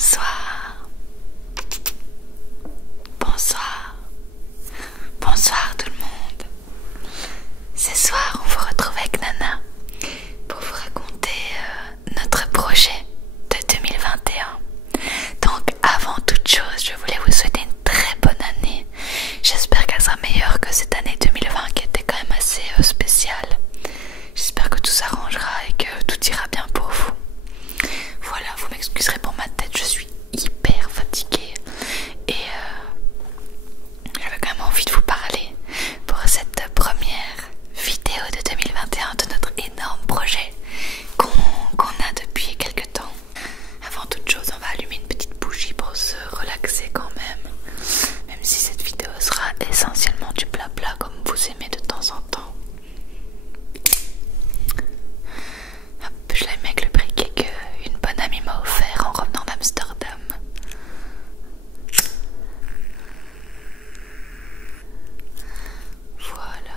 Bonsoir. Bonsoir. Bonsoir tout le monde. Ce soir, on vous retrouve avec Nana pour vous raconter notre projet de 2021. Donc, avant toute chose, je voulais vous souhaiter une très bonne année. J'espère qu'elle sera meilleure que cette année 2020 qui était quand même assez spéciale. J'espère que tout s'arrangera et que tout ira bien pour vous. Voilà, vous m'excuserez pour ma tête, je suis hyper fatiguée et j'avais quand même envie de vous parler pour cette première vidéo de 2021 de notre énorme projet qu'on a depuis quelques temps. Avant toute chose, on va allumer une petite bougie pour se relaxer quand même si cette vidéo sera essentiellement du blabla comme vous aimez de temps en temps. Hop, je la mets avec le briquet qu'une bonne amie m'a offert en revenant d'Amsterdam. Voilà.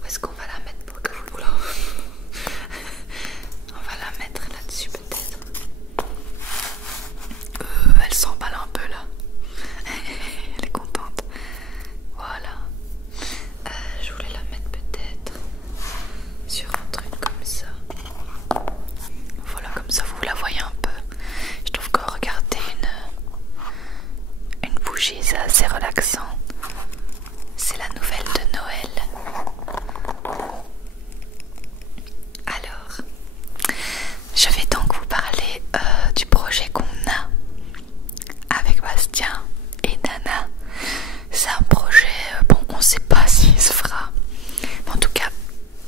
Où est-ce qu'on va la mettre pour que vous... Oula. On va la mettre là-dessus peut-être. Elle s'emballe un peu là. Elle est contente. Voilà. Je voulais la mettre peut-être sur un truc comme ça. Voilà, comme ça vous la voyez un peu. Je trouve que regarder une bougie, c'est assez relaxant. C'est la nouvelle de Noël. Alors, je vais donc vous parler du projet qu'on a avec Bastien et Nana. C'est un projet, bon, on sait pas s'il se fera, mais en tout cas,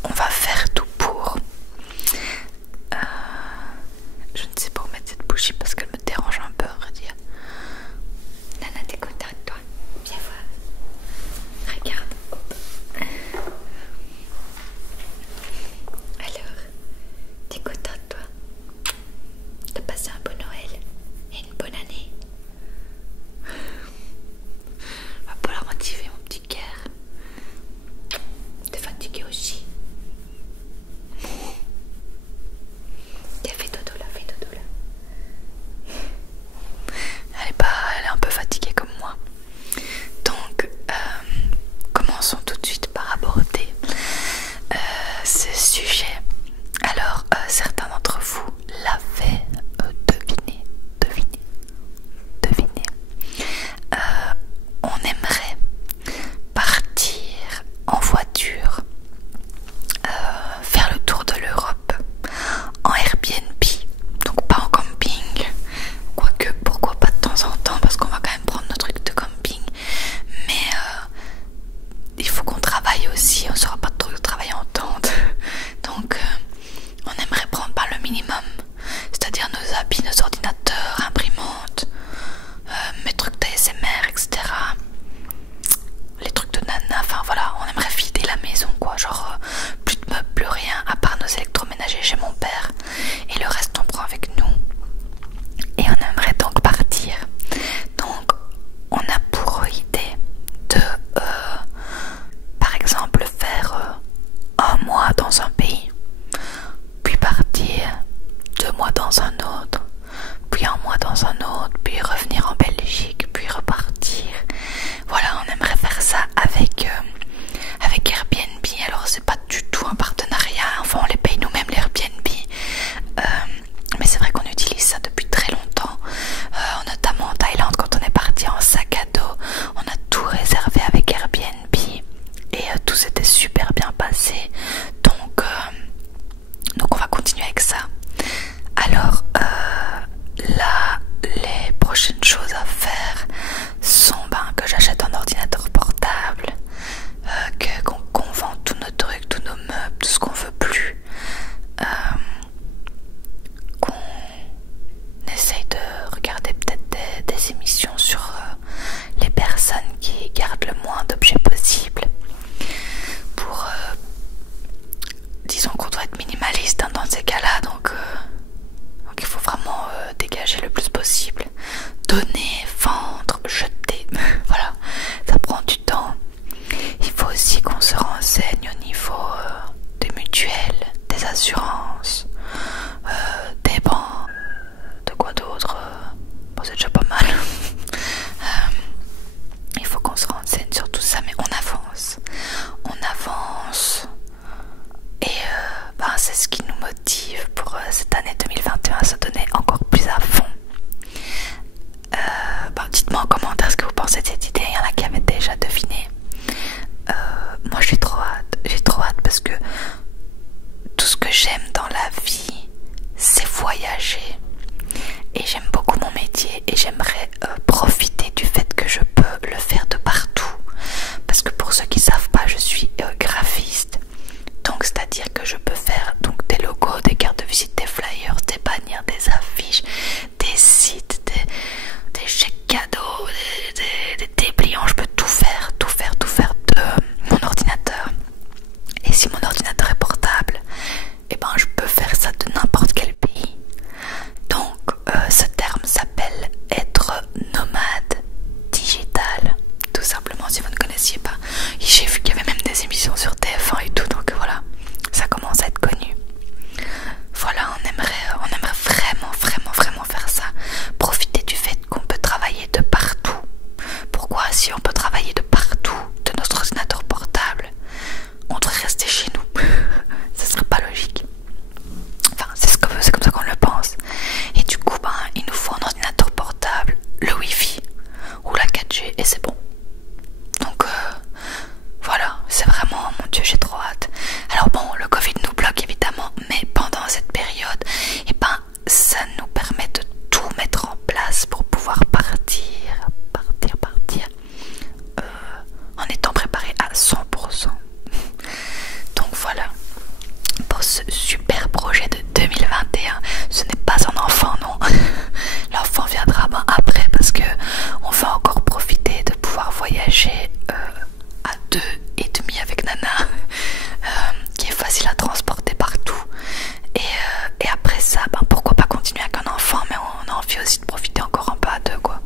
on va faire tout pour. Je ne sais pas où mettre cette bougie parce qu'elle me dérange un peu, à vrai dire. Nana, t'es contente, toi? Viens voir. Regarde. Alors, t'es contente, toi? T'as passé un bon Noël et une bonne année? Va pas la motiver, mon petit cœur. T'es fatigué aussi? Tiens, fais dodo là, fais dodo là. Elle est un peu fatiguée comme moi. Donc, commençons tout de suite par aborder ce sujet. Alors, certains d'entre vous l'avaient deviné. On aimerait partir en voiture, faire le tour de l'Europe en Airbnb, donc pas en camping, quoique pourquoi pas de temps en temps parce qu'on va quand même prendre nos trucs de camping, mais il faut qu'on travaille aussi, on ne sera pas de travailler en tente, donc on aimerait prendre par le minimum, c'est-à-dire nos habits, nos ordinateurs, imprimantes, mes trucs d'ASMR, etc. Les trucs de Nana, enfin voilà, on aimerait vider la maison quoi, genre plus de meubles, plus rien, à part nos électroménagers chez mon père, et le reste on prend avec nous, et on aimerait donc partir. Donc on a pour idée de par exemple faire un mois dans un pays, puis partir 2 mois dans un autre, puis un mois dans un autre, puis revenir en Belgique, puis repartir. Voilà, on aimerait faire ça avec Airbnb. Alors c'est pas du tout un partenariat, enfin on les paye nous-mêmes les Airbnb, mais c'est vrai qu'on utilise ça depuis très longtemps, notamment en Thaïlande quand on est parti en sac à dos, on a tout réservé avec Airbnb et tout s'était super bien passé, donc on va continuer avec ça. Alors voyager et j'aime beaucoup mon métier et j'aimerais profiter du fait que je peux le faire de partout. Parce que pour ceux qui ne savent pas, je suis graphiste. Donc c'est-à-dire que je peux faire donc des logos, des cartes de visite, des flyers, des bannières, des affiches, des sites, des chèques cadeaux, des dépliants. Je peux tout faire de mon ordinateur. Et si mon ordinateur est portable, eh ben je peux faire ça de n'importe quel pays. Donc ce terme s'appelle être nomade digital. Tout simplement, si vous ne connaissiez pas. J'ai vu qu'il y avait même des émissions sur TF1 et tout, donc voilà, ça commence à être connu. Voilà, on aimerait vraiment faire ça. Profiter du fait qu'on peut travailler de partout. Pourquoi, si on peut travailler de partout de notre ordinateur portable, on devrait rester chez nous? Ce serait pas logique. Enfin, c'est comme ça qu'on le pense. Et du coup, il nous faut un ordinateur portable, le Wi-Fi ou la 4G et c'est bon. Donc voilà, c'est vraiment, mon Dieu, j'ai trop hâte. Alors bon, le Covid nous bloque évidemment, mais pendant cette période, ça nous permet de tout mettre en place pour pouvoir partir en étant préparé à 100%. Donc voilà, pour ce super projet de 2021, ce n'est pas un enfant, non. L'enfant viendra après parce que on va encore profiter de pouvoir voyager à 2,5 avec Nana, qui est facile à transporter partout. Et après ça, pourquoi pas continuer avec un enfant, mais on a envie aussi de profiter encore un peu à deux, quoi.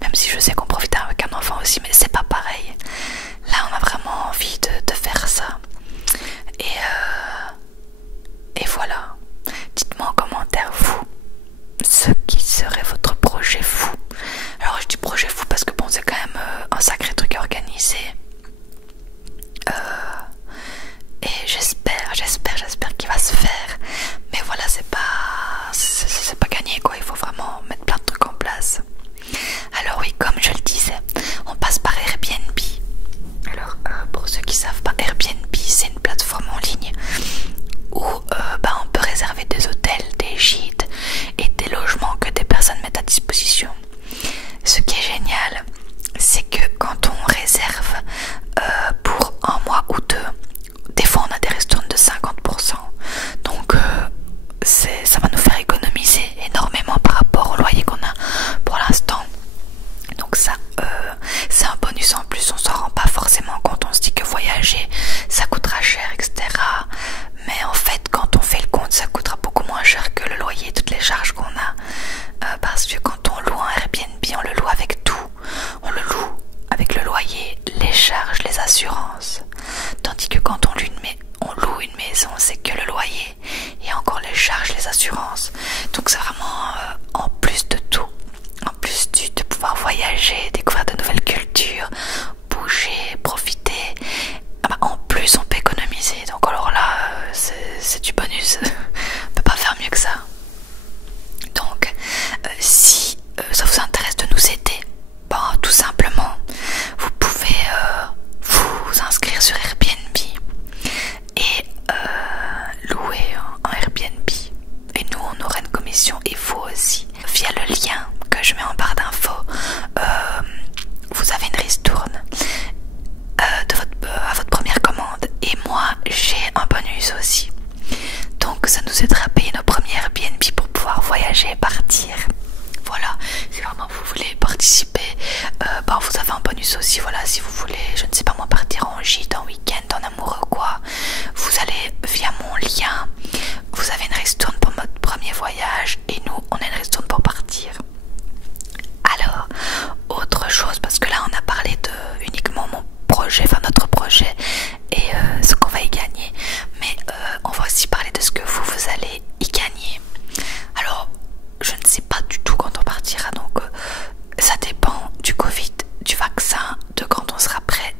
Même si je sais qu'on profite avec un enfant aussi, mais c'est pas pareil. Là, on a vraiment envie de faire ça. Et voilà. Dites-moi en commentaire, vous, ce qui serait votre projet fou. Alors je dis projet fou parce que bon, c'est quand même un sacré truc organisé. Et j'espère qu'il va se faire. Mais voilà, c'est pas gagné, quoi. Il faut vraiment mettre plein de trucs en place. Alors oui, comme je le disais, on passe par Airbnb. Alors pour ceux qui savent pas, Airbnb c'est une plateforme en ligne où on peut réserver des hôtels, des gîtes et des logements que des personnes mettent à disposition. Ce qui est génial, c'est que quand on réserve pour un mois ou deux, des fois on a des restaurants de 50%. Donc ça va nous faire économiser énormément par rapport au loyer qu'on a pour l'instant. Donc ça, c'est un bonus en plus, on s'en rend pas forcément compte, on se dit que voyager ça coûtera cher, etc. Mais en fait, quand on fait le compte, ça coûtera beaucoup moins cher que le loyer, toutes les charges qu'on a. Parce que quand on loue un Airbnb, on le loue avec tout. On le loue avec le loyer, les charges, les assurances. Tandis que quand on loue une maison, c'est que le loyer et encore les charges, les assurances. Donc c'est vraiment en plus de tout. En plus de pouvoir voyager, découvrir de nouvelles cultures, bouger, profiter. En plus on peut économiser. Donc alors là, c'est du bonus. On peut pas faire mieux que ça. Donc si ça vous intéresse de nous aider, tout simplement vous pouvez vous inscrire sur Airbnb et louer un Airbnb. Et nous on aura une commission et vous aussi. Via le lien que je mets en barre d'infos, vous avez une ristourne à votre première commande. Et moi j'ai un bonus aussi. Donc ça nous aidera à payer nos premiers Airbnb pour pouvoir voyager et partir. Voilà, si vraiment vous voulez participer, vous avez un bonus aussi. Voilà, si vous voulez, je ne sais pas moi, partir en gîte, en week-end, en amoureux quoi, vous allez via mon lien, vous avez une ristourne pour votre premier voyage et nous on a une ristourne pour partir. Alors, autre chose, parce que là on a parlé de uniquement mon projet, enfin notre projet et ce qu'on va y gagner, mais on va aussi parler de ce que vous allez y gagner. Alors je ne sais pas du tout quand on partira, donc ça dépend du Covid, du vaccin, de quand on sera prêt,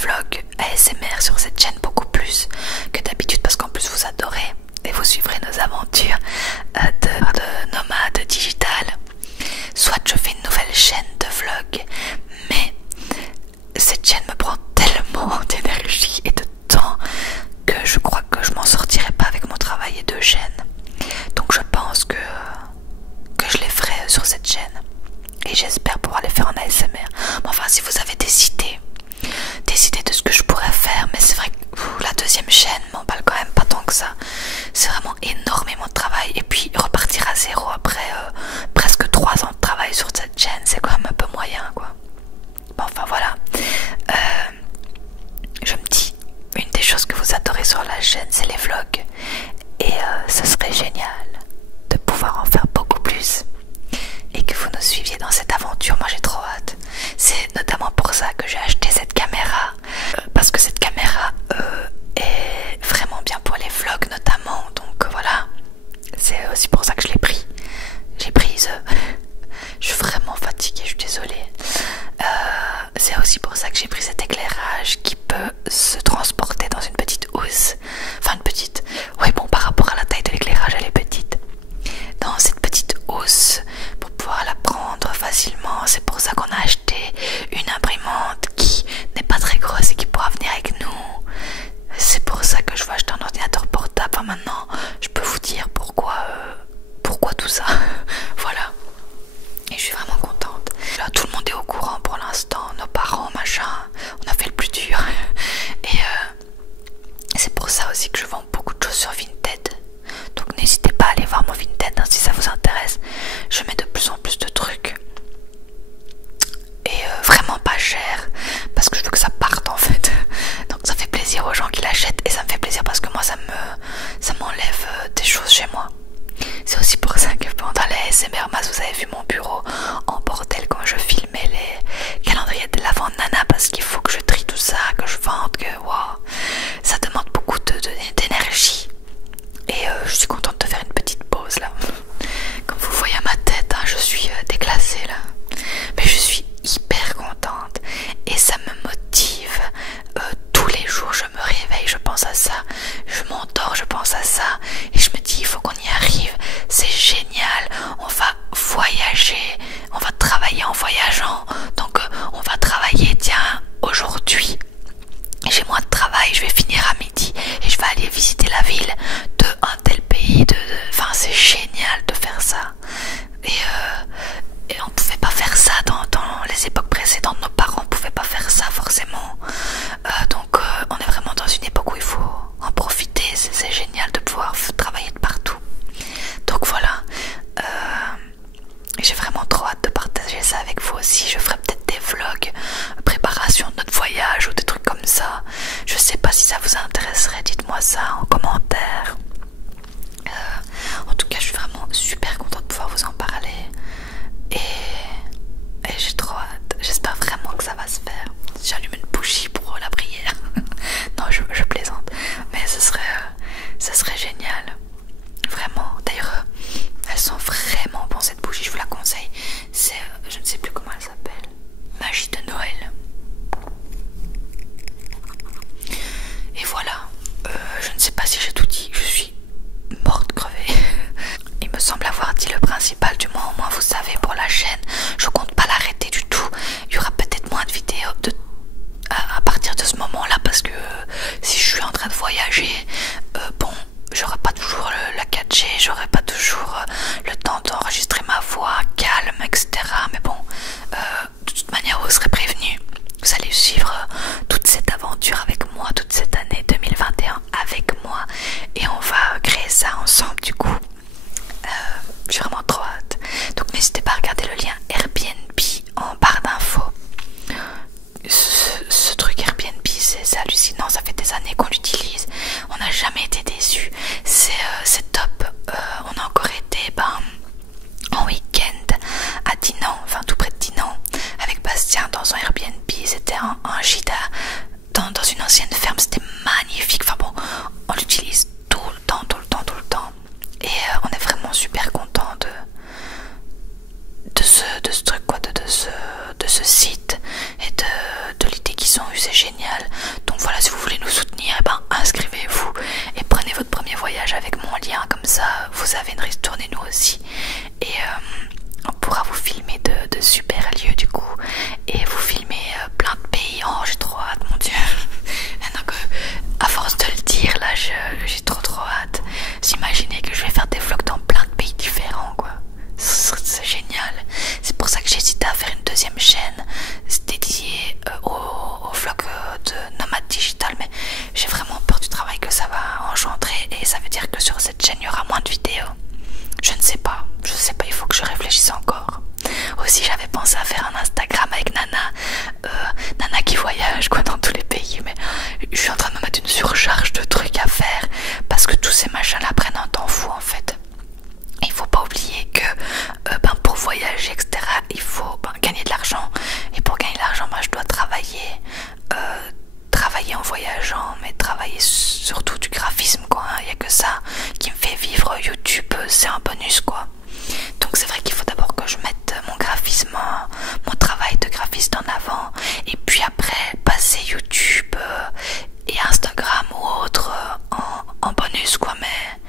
vlogs ASMR sur cette chaîne beaucoup plus que d'habitude parce qu'en plus vous adorez et vous suivrez nos aventures de nomade digital. Soit je fais une nouvelle chaîne de vlogs, mais cette chaîne me prend tellement d'énergie et de temps que je crois que je m'en sortirai pas avec mon travail et deux chaînes. Donc je pense que je les ferai sur cette chaîne et j'espère pouvoir les faire en ASMR. Mais enfin, si vous avez des idées de ce que je pourrais faire, mais c'est vrai que la deuxième chaîne m'emballe quand même pas tant que ça. C'est vraiment énormément de travail et puis repartir à zéro après presque 3 ans de travail sur cette chaîne, c'est quand même un peu moyen quoi. Bon, enfin voilà, je me dis, une des choses que vous adorez sur la chaîne c'est les vlogs et ce serait génial de pouvoir en faire beaucoup plus et que vous nous suiviez dans cette aventure. Moi j'ai trop hâte. C'est notamment pour ça que j'ai acheté cette caméra, parce que cette caméra est vraiment bien pour les vlogs notamment, donc voilà, c'est aussi pour ça que je l'ai pris. J'ai prise, je suis vraiment fatiguée, je suis désolée. C'est aussi pour ça que j'ai pris cet éclairage qui peut se transporter dans une petite housse, enfin une petite, ouais bon, par rapport à la taille de l'éclairage elle est petite, dans cette petite housse pour pouvoir la prendre facilement. C'est pour ça qu'on a acheté une imprimante qui n'est pas très grosse et qui pourra venir avec nous. C'est pour ça que je veux acheter un ordinateur portable. Enfin, maintenant je peux vous dire pourquoi tout ça. Voilà, et je suis vraiment contente. Là tout le monde est au courant pour l'instant, nos parents machin, on a fait le plus dur. Et c'est pour ça aussi que je vends beaucoup de choses sur Vinted. Donc n'hésitez pas à aller voir mon Vinted hein, si ça vous intéresse. Je mets de plus en plus de trucs et vraiment pas cher parce que je veux que ça parte en fait. Donc ça fait plaisir aux gens qui l'achètent et ça me fait plaisir parce que moi ça m'enlève des choses chez moi. C'est aussi pour ça que pendant les ASMR Mas, vous avez vu mon bureau en bordel quand je filmais les calendriers de l'avant de Nana, parce qu'il faut que je trie tout ça, que je vende, que wow, ça demande beaucoup d'énergie. Et je suis contente de faire une petite pause là. Comme vous voyez à ma tête, hein, je suis déclassée là. Mais je suis hyper contente et ça me motive. Tous les jours je me réveille, je pense à ça. Je m'endors, je pense à ça. Et je me dis, il faut qu'on y arrive. C'est génial. On va voyager. On va travailler en voyageant. Donc on va travailler, tiens, aujourd'hui. J'ai moins de travail, je vais finir à midi et je vais aller visiter la ville de un tel pays. Enfin, c'est génial de faire ça. Et on pouvait pas faire ça dans les époques précédentes. Nos parents pouvaient pas faire ça forcément. Donc on est vraiment dans une époque où il faut en profiter. C'est génial de pouvoir travailler de partout. Donc voilà. J'ai vraiment trop hâte de partager ça avec vous aussi. Je ferai peut-être des vlogs, préparation de notre voyage ou des trucs comme ça. Je sais pas si ça vous intéresserait, dites-moi ça en commentaire. En tout cas, je suis vraiment super contente de pouvoir vous en parler. Et j'ai trop hâte. J'espère vraiment que ça va se faire. J'allume une bougie pour la prière. Non, je plaisante. Mais ce serait génial. Vraiment. D'ailleurs, elles sont vraiment bonnes cette bougie, je vous la conseille. C'est, je ne sais plus comment elle s'appelle. Magie de Noël. Et voilà. Je ne sais pas si j'ai tout qui voyage quoi dans tous les pays, mais je suis en train de me mettre une surcharge de trucs à faire parce que tous ces machins là prennent un temps fou en fait. Il faut pas oublier que pour voyager etc il faut gagner de l'argent, et pour gagner de l'argent moi je dois travailler en voyageant, mais travailler surtout du graphisme quoi, hein. Il n'y a que ça qui me fait vivre. YouTube c'est un bonus quoi. Donc c'est vrai qu'il faut d'abord que je mette mon graphisme, mon travail de graphiste en avant, et puis après passer YouTube et Instagram ou autre en bonus quoi. Mais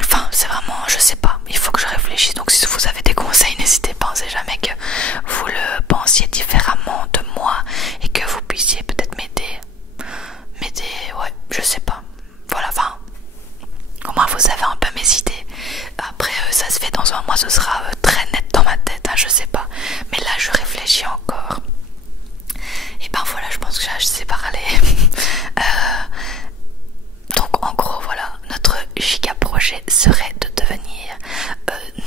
enfin c'est vraiment, je sais pas, il faut que je réfléchisse. Donc si vous avez des conseils n'hésitez pas, on sait jamais que vous le pensiez différemment de moi et que vous puissiez peut-être m'aider, ouais, je sais pas, voilà, enfin au moins vous avez un peu mes idées. Après ça se fait dans un mois, ce sera très net dans ma tête, hein, je sais pas, mais là je réfléchis encore. Et ben voilà, je pense que j'ai assez parlé. Donc en gros voilà, notre giga projet serait de devenir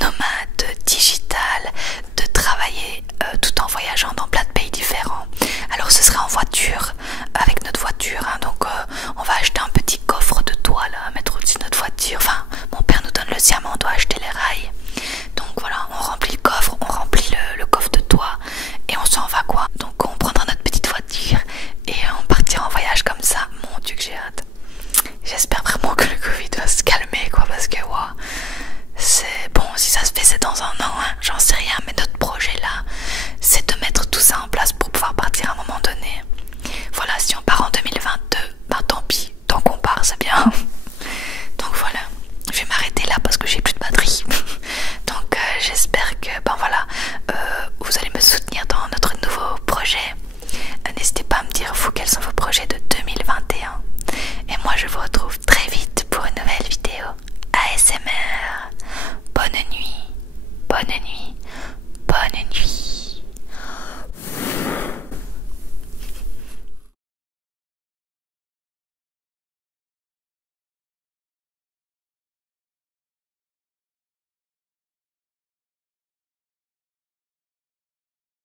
nomade digital, de travailler tout en voyageant dans plein de pays différents. Alors ce serait en voiture, avec notre voiture, hein. Donc on va acheter un petit coffre de toit là à mettre au-dessus de notre voiture. Enfin mon père nous donne le sien mais on doit acheter les rails. Donc voilà, on remplit le coffre, on remplit le coffre de toit et on s'en va quoi. Donc on prendra notre petite voiture et on partira en voyage comme ça. Mon Dieu que j'ai hâte. J'espère vraiment que le Covid va se calmer quoi, parce que wow, c'est bon, si ça se fait c'est dans un an, hein, j'en sais rien, mais notre projet là c'est de mettre tout ça en place pour pouvoir partir à un moment donné. Voilà, si on part en 2022, tant pis, tant qu'on part c'est bien. Donc voilà, je vais m'arrêter là parce que j'ai plus de batterie. Donc j'espère que voilà, vous allez me soutenir dans notre nouveau projet. N'hésitez pas à me dire vous quels sont vos projets de 2021. Et moi je vous retrouve très vite pour une nouvelle vidéo ASMR. Bonne nuit, bonne nuit, bonne nuit.